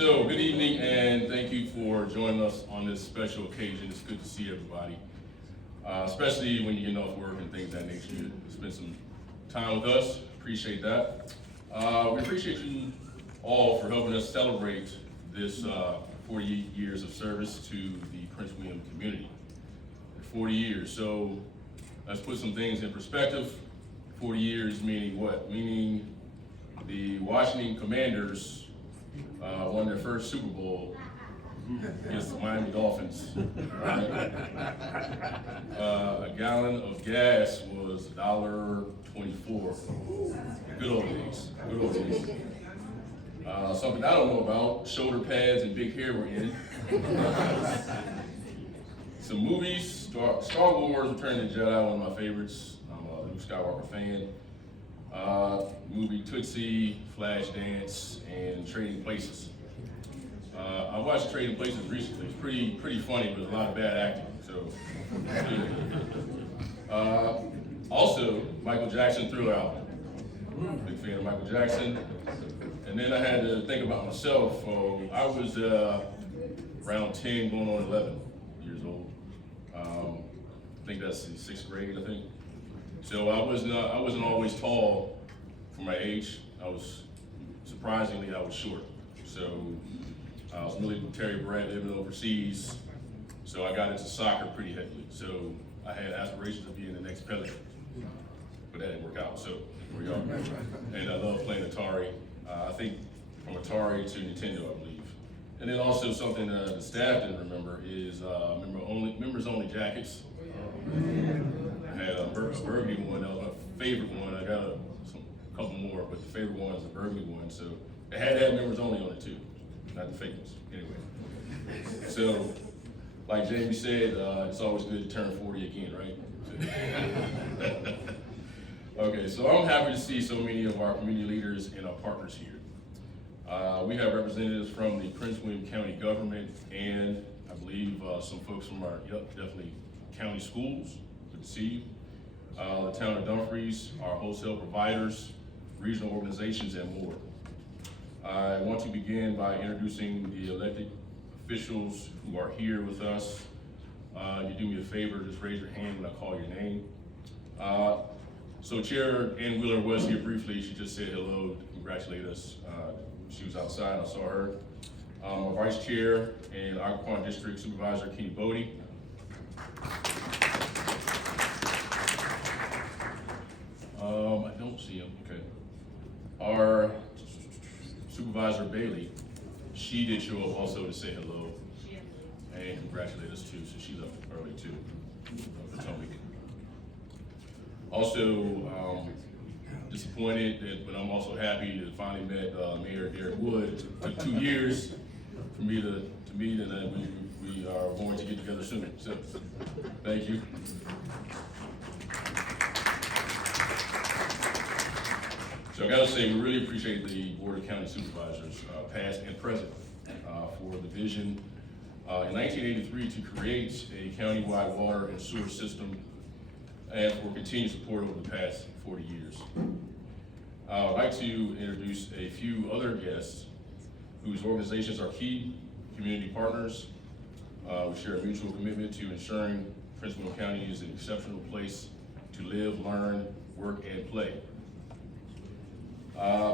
So, good evening, and thank you for joining us on this special occasion. It's good to see everybody, especially when you're getting off work and things of that nature. You spend some time with us. Appreciate that. We appreciate you all for helping us celebrate this 40 years of service to the Prince William community. 40 years. So, let's put some things in perspective. 40 years meaning what? Meaning the Washington Commanders won their first Super Bowl against the Miami Dolphins. Right? A gallon of gas was $1.24. Good old days. Good old days. Something I don't know about, shoulder pads and big hair were in. Some movies, Star Wars, Return of the Jedi, one of my favorites. I'm a Luke Skywalker fan. Movie Tootsie, Flashdance, and Trading Places. I watched Trading Places recently. It's pretty funny, but a lot of bad acting. So, also Michael Jackson Thriller album. Big fan of Michael Jackson. And then I had to think about myself. I was around 10, going on 11 years old. I think that's in 6th grade, I think. So I wasn't always tall for my age. Surprisingly, I was short. So I was really Terry Brett living overseas. So I got into soccer pretty heavily. So I had aspirations of being the next Pelican, but that didn't work out. So here we are. And I love playing Atari. I think from Atari to Nintendo, I believe. And then also something the staff didn't remember is members only jackets. I had a burgundy one, that was my favorite one. I got a couple more, but the favorite one is the burgundy one. So it had to have members only on it too, not the fake ones. Anyway, so like Jamie said, it's always good to turn 40 again, right? Okay, so I'm happy to see so many of our community leaders and our partners here. We have representatives from the Prince William County government and I believe some folks from our, definitely county schools. Good to see you. The town of Dumfries, our wholesale providers, regional organizations, and more. I want to begin by introducing the elected officials who are here with us. You do me a favor, just raise your hand when I call your name. So Chair Ann Wheeler was here briefly. She just said hello to congratulate us. She was outside, I saw her. Our Vice Chair and Occoquan District Supervisor Kenny Boddye. I don't see him, okay. Our Supervisor Bailey, she did show up also to say hello and congratulate us too, so she's up early too. Also, disappointed, but I'm also happy to finally met Mayor Derek Wood. It took 2 years for me to meet, and we are going to get together soon. So, thank you. So I gotta say, we really appreciate the Board of County Supervisors, past and present, for the vision in 1983 to create a countywide water and sewer system and for continued support over the past 40 years. I'd like to introduce a few other guests whose organizations are key community partners. We share a mutual commitment to ensuring Prince William County is an exceptional place to live, learn, work, and play.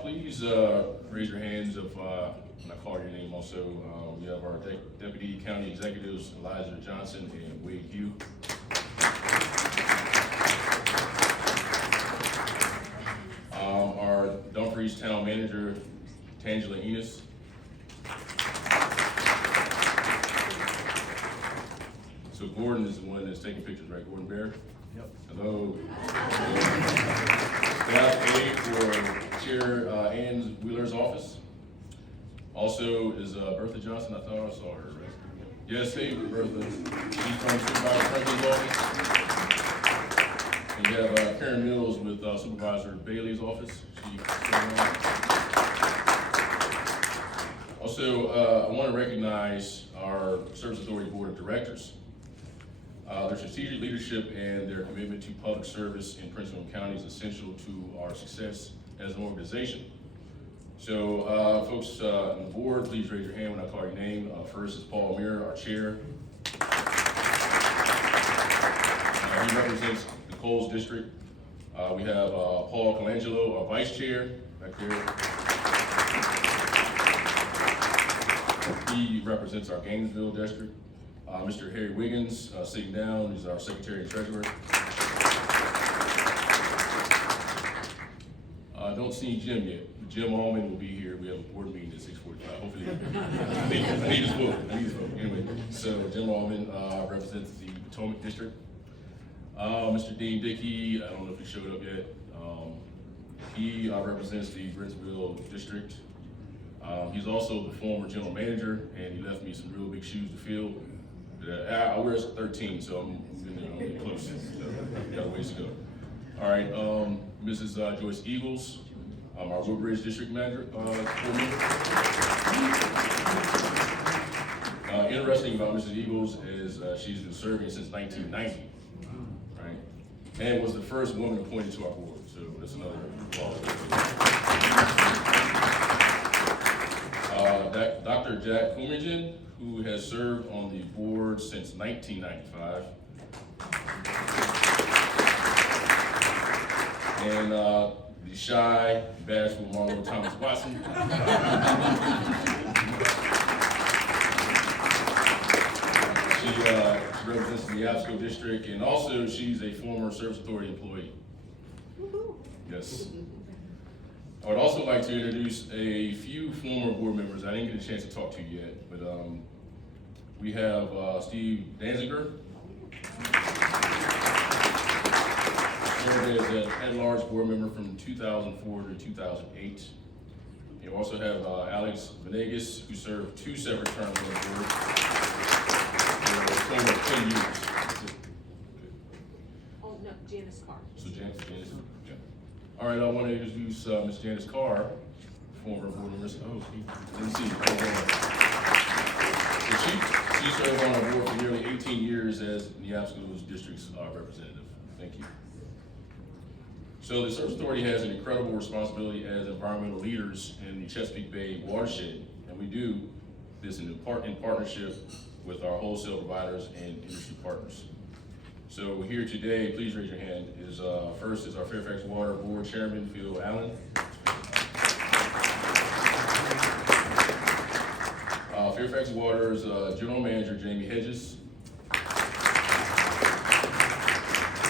Please raise your hands if when I call your name also. We have our Deputy County Executives, Elijah Johnson and Wade Hugh. Our Dumfries Town Manager, Tangela Enos. So Gordon is the one that's taking pictures, right? Gordon Bear? Yep. Hello. Staff aide for Chair Ann Wheeler's office. Also is Bertha Johnson. I thought I saw her, right? Yes, hey, Bertha. She's from Supervisor Franklin's office. And you have Karen Mills with Supervisor Bailey's office. Also, I want to recognize our Service Authority Board of Directors. Their strategic leadership and their commitment to public service in Prince William County is essential to our success as an organization. So, folks on the board, please raise your hand when I call your name. First is Paul Muir, our chair. He represents the Coles District. We have Paul Colangelo, our vice chair, back there. He represents our Gainesville district. Mr. Harry Wiggins, sitting down, is our secretary and treasurer. Don't see Jim yet. Jim Allman will be here. We have a board meeting at 6:45. Hopefully, I need his vote. Anyway, so Jim Allman represents the Potomac district. Mr. Dean Dickey, I don't know if he showed up yet. He represents the Bridgeville district. He's also the former general manager, and he left me some real big shoes to fill. I wear 13, so I'm getting close. So we got a ways to go. All right, Mrs. Joyce Eagles, our Woodbridge district manager. Interesting about Mrs. Eagles is she's been serving since 1990, right? And was the first woman appointed to our board, so that's another quality. Dr. Jack Coomingen, who has served on the board since 1995. And the shy, bashful Marlo Thomas Watson. She represents the Occoquan district, and also she's a former Service Authority employee. Yes. I would also like to introduce a few former board members. I didn't get a chance to talk to you yet, but we have Steve Danziger. Served as an at-large board member from 2004 to 2008. You also have Alex Venegas, who served 2 separate terms on the board for a total of 10 years. Oh, no, Janice Carr. So Janice, yeah. All right, I want to introduce Ms. Janice Carr, former board member. Oh, let me see. So she served on our board for nearly 18 years as the Occoquan district's representative. Thank you. So the Service Authority has an incredible responsibility as environmental leaders in the Chesapeake Bay watershed, and we do this in partnership with our wholesale providers and industry partners. So here today, please raise your hand, is first is our Fairfax Water Board Chairman, Phil Allen. Fairfax Water's General Manager, Jamie Hedges.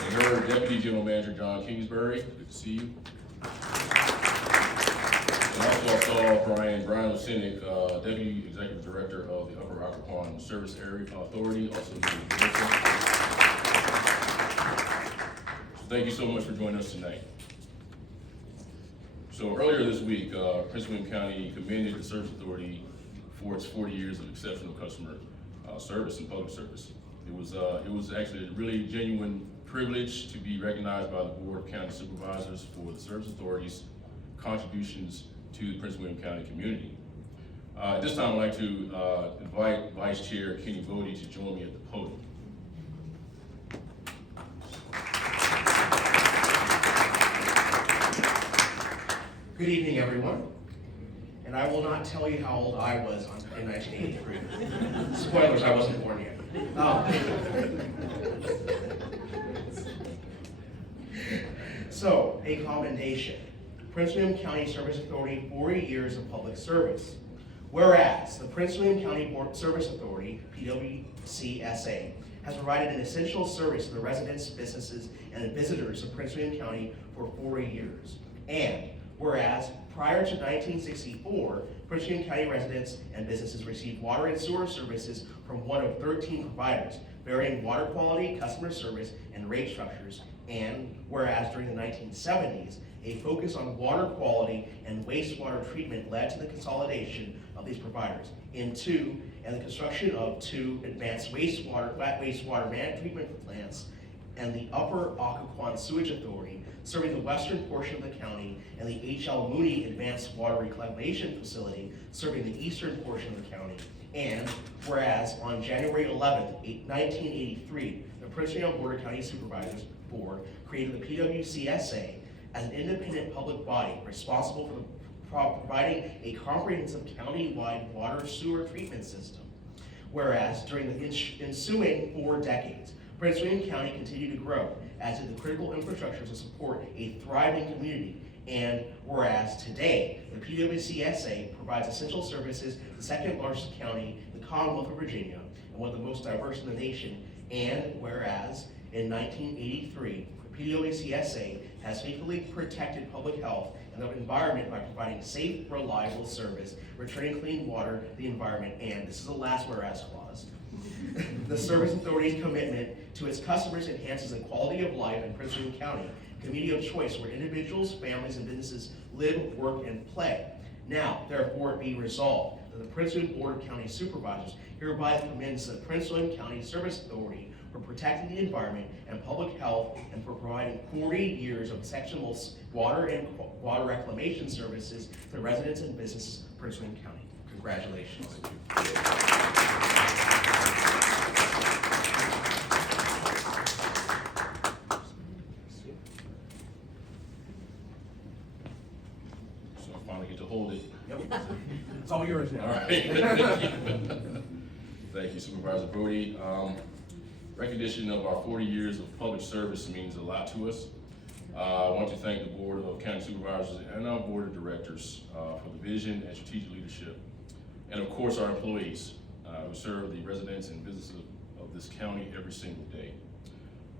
And her Deputy General Manager, John Kingsbury. Good to see you. And also I saw Brian Oceanic, Deputy Executive Director of the Upper Occoquan Service Area Authority, also thank you so much for joining us tonight. So earlier this week, Prince William County commended the Service Authority for its 40 years of exceptional customer service and public service. It was actually a really genuine privilege to be recognized by the Board of County Supervisors for the Service Authority's contributions to the Prince William County community. At this time, I'd like to invite Vice Chair Kenny Boddye to join me at the podium. Good evening, everyone. And I will not tell you how old I was in 1983. Spoilers, I wasn't born yet. So, a commendation. Prince William County Service Authority, 40 years of public service. Whereas, the Prince William County Service Authority, PWCSA, has provided an essential service to the residents, businesses, and the visitors of Prince William County for 40 years. And, whereas, prior to 1964, Prince William County residents and businesses received water and sewer services from one of 13 providers, varying water quality, customer service, and rate structures. And whereas during the 1970s, a focus on water quality and wastewater treatment led to the consolidation of these providers into and the construction of 2 advanced wet wastewater treatment plants and the Upper Occoquan Sewage Authority, serving the western portion of the county, and the H.L. Mooney Advanced Water Reclamation Facility, serving the eastern portion of the county. And whereas on January 11th, 1983, the Prince William Board of County Supervisors Board created the PWCSA as an independent public body responsible providing a comprehensive county-wide water sewer treatment system. Whereas during the ensuing 4 decades, Prince William County continued to grow, as did the critical infrastructure to support a thriving community. And whereas today, the PWCSA provides essential services to the second largest county in the Commonwealth of Virginia and one of the most diverse in the nation. And whereas in 1983, the PWCSA has faithfully protected public health and the environment by providing safe, reliable service, returning clean water to the environment, and this is the last whereas clause. The Service Authority's commitment to its customers enhances the quality of life in Prince William County, a community of choice where individuals, families, and businesses live, work, and play. Now, therefore, it be resolved that the Prince William Board of County Supervisors hereby commends the Prince William County Service Authority for protecting the environment and public health and for providing 40 years of exceptional water and water reclamation services to the residents and businesses of Prince William County. Congratulations. So I finally get to hold it. Yep. It's all yours now. All right. Thank you, Supervisor Boddye. Recognition of our 40 years of public service means a lot to us. I want to thank the Board of County Supervisors and our Board of Directors for the vision and strategic leadership. And of course, our employees who serve the residents and businesses of this county every single day.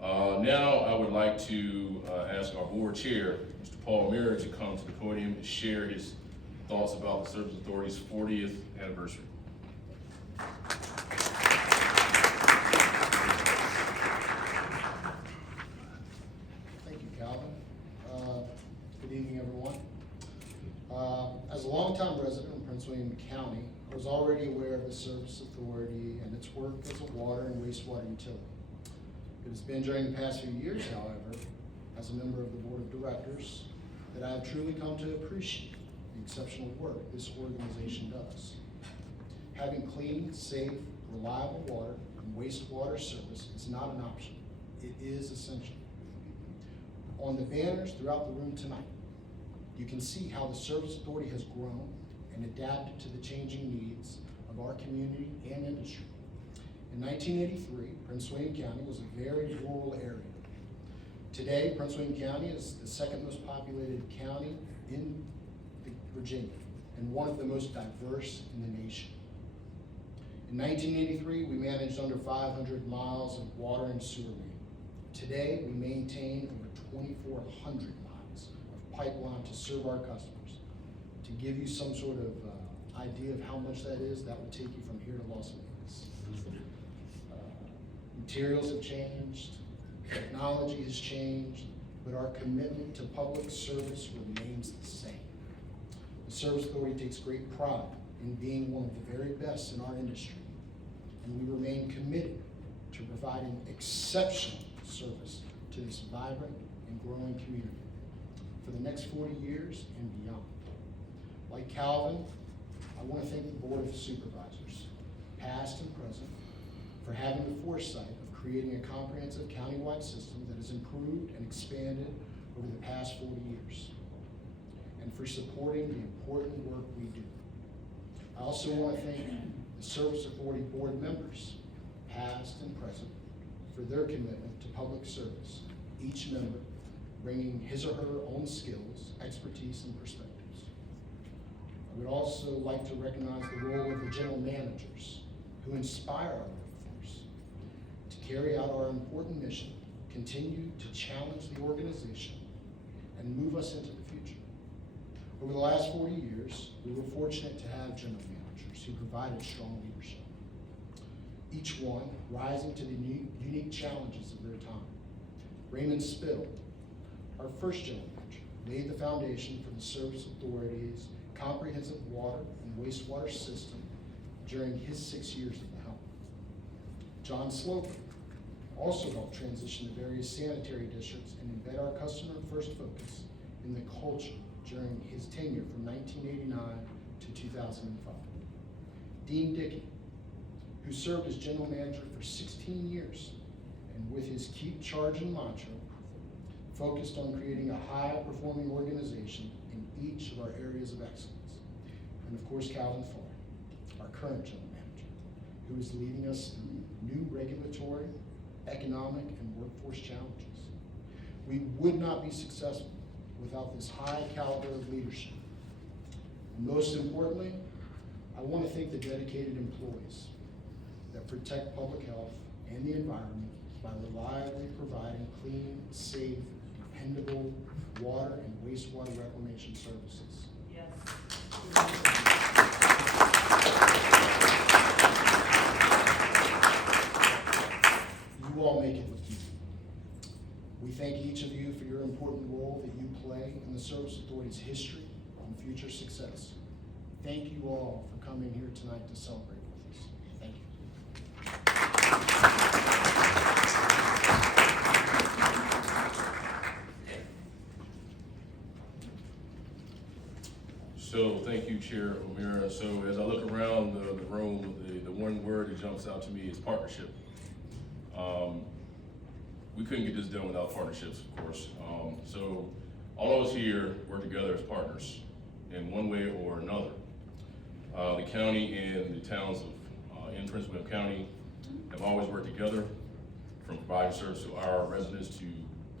Now, I would like to ask our Board Chair, Mr. Paul Merritt, to come to the podium and share his thoughts about the Service Authority's 40th anniversary. Thank you, Calvin. Good evening, everyone. As a longtime resident of Prince William County, I was already aware of the Service Authority and its work as a water and wastewater utility. It has been during the past few years, however, as a member of the Board of Directors, that I have truly come to appreciate the exceptional work this organization does. Having clean, safe, reliable water and wastewater service is not an option. It is essential. On the banners throughout the room tonight, you can see how the Service Authority has grown and adapted to the changing needs of our community and industry. In 1983, Prince William County was a very rural area. Today, Prince William County is the second most populated county in Virginia and one of the most diverse in the nation. In 1983, we managed under 500 miles of water and sewer main. Today, we maintain over 2,400 miles of pipeline to serve our customers. To give you some sort of idea of how much that is, that would take you from here to Las Vegas. Materials have changed, technology has changed, but our commitment to public service remains the same. The Service Authority takes great pride in being one of the very best in our industry, and we remain committed to providing exceptional service to this vibrant and growing community for the next 40 years and beyond. Like Calvin, I want to thank the Board of Supervisors, past and present, for having the foresight of creating a comprehensive countywide system that has improved and expanded over the past 40 years, and for supporting the important work we do. I also want to thank the Service Authority Board members, past and present, for their commitment to public service, each member bringing his or her own skills, expertise, and perspectives. I would also like to recognize the role of the general managers who inspire our workforce to carry out our important mission, continue to challenge the organization, and move us into the future. Over the last 40 years, we were fortunate to have general managers who provided strong leadership, each one rising to the unique challenges of their time. Raymond Spill, our first general manager, laid the foundation for the Service Authority's comprehensive water and wastewater system during his 6 years at the helm. John Sloper also helped transition the various sanitary districts and embed our customer-first focus in the culture during his tenure from 1989 to 2005. Dean Dickey, who served as general manager for 16 years, and with his keep charging mantra, focused on creating a high-performing organization in each of our areas of excellence. And of course, Calvin Farr, our current general manager, who is leading us through new regulatory, economic, and workforce challenges. We would not be successful without this high caliber of leadership. And most importantly, I want to thank the dedicated employees that protect public health and the environment by reliably providing clean, safe, dependable water and wastewater reclamation services. Yes. You all make it look easy. We thank each of you for your important role that you play in the Service Authority's history and future success. Thank you all for coming here tonight to celebrate with us. Thank you. So thank you, Chair O'Meara. So as I look around the room, the one word that jumps out to me is partnership. We couldn't get this done without partnerships, of course. So all of us here work together as partners in one way or another. The county and the towns in Prince William County have always worked together, from providing service to our residents to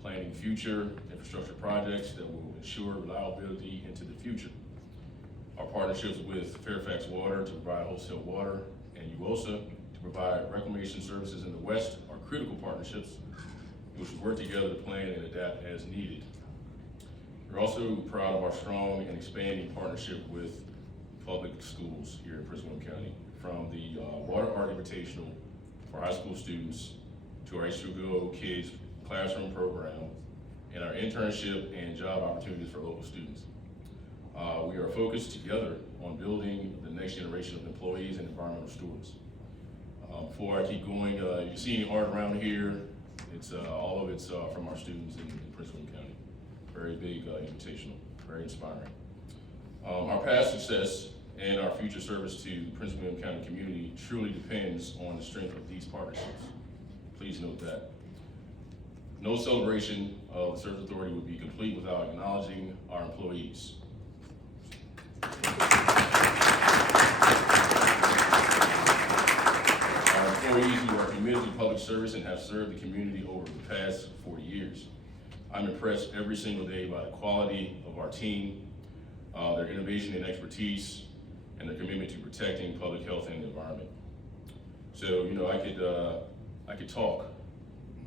planning future infrastructure projects that will ensure reliability into the future. Our partnerships with Fairfax Water to provide wholesale water and UOSA to provide reclamation services in the West are critical partnerships which work together to plan and adapt as needed. We're also proud of our strong and expanding partnership with public schools here in Prince William County, from the Water Art Invitational for high school students to our H2Go Kids classroom program and our internship and job opportunities for local students. We are focused together on building the next generation of employees and environmental stewards. Before I keep going, if you see any art around here, it's all of it's from our students in Prince William County. Very big invitational, very inspiring. Our past success and our future service to the Prince William County community truly depends on the strength of these partnerships. Please note that. No celebration of the Service Authority would be complete without acknowledging our employees. Our employees who are committed to public service and have served the community over the past 40 years. I'm impressed every single day by the quality of our team, their innovation and expertise, and their commitment to protecting public health and the environment. So, you know, I could talk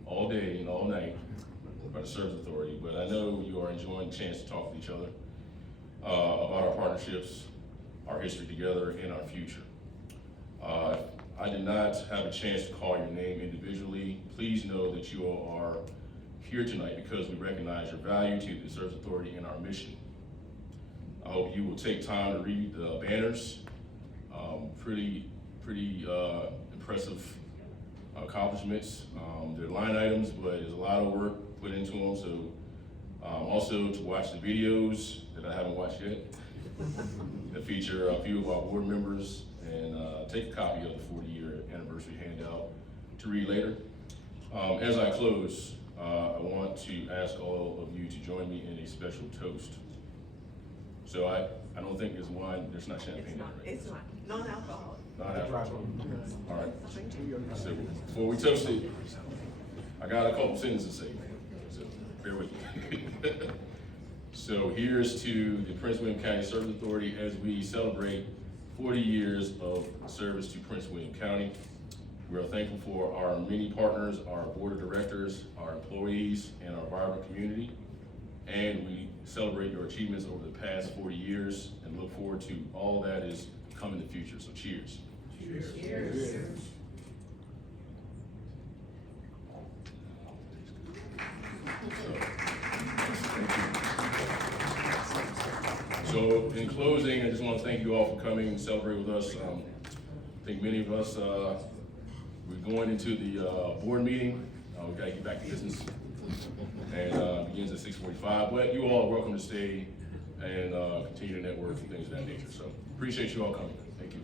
all day and all night about the Service Authority, but I know you are enjoying the chance to talk with each other about our partnerships, our history together, and our future. I did not have a chance to call your name individually. Please know that you all are here tonight because we recognize your value to the Service Authority and our mission. I hope you will take time to read the banners. Pretty impressive accomplishments. They're line items, but there's a lot of work put into them. So also to watch the videos that I haven't watched yet that feature a few of our board members, and take a copy of the 40-year anniversary handout to read later. As I close, I want to ask all of you to join me in a special toast. So I don't think there's wine, there's not champagne in it, right? It's not, non-alcoholic. Non-alcoholic. All right. So before we toast it, I got a couple sentences to say, so bear with me. So here's to the Prince William County Service Authority as we celebrate 40 years of service to Prince William County. We are thankful for our many partners, our board of directors, our employees, and our vibrant community. And we celebrate your achievements over the past 40 years and look forward to all that is come in the future. So cheers. Cheers. Cheers. So in closing, I just want to thank you all for coming and celebrate with us. I think many of us, we're going into the board meeting. We got to get back to business. And begins at 6:45. But you all are welcome to stay and continue to network and things of that nature. So appreciate you all coming. Thank you.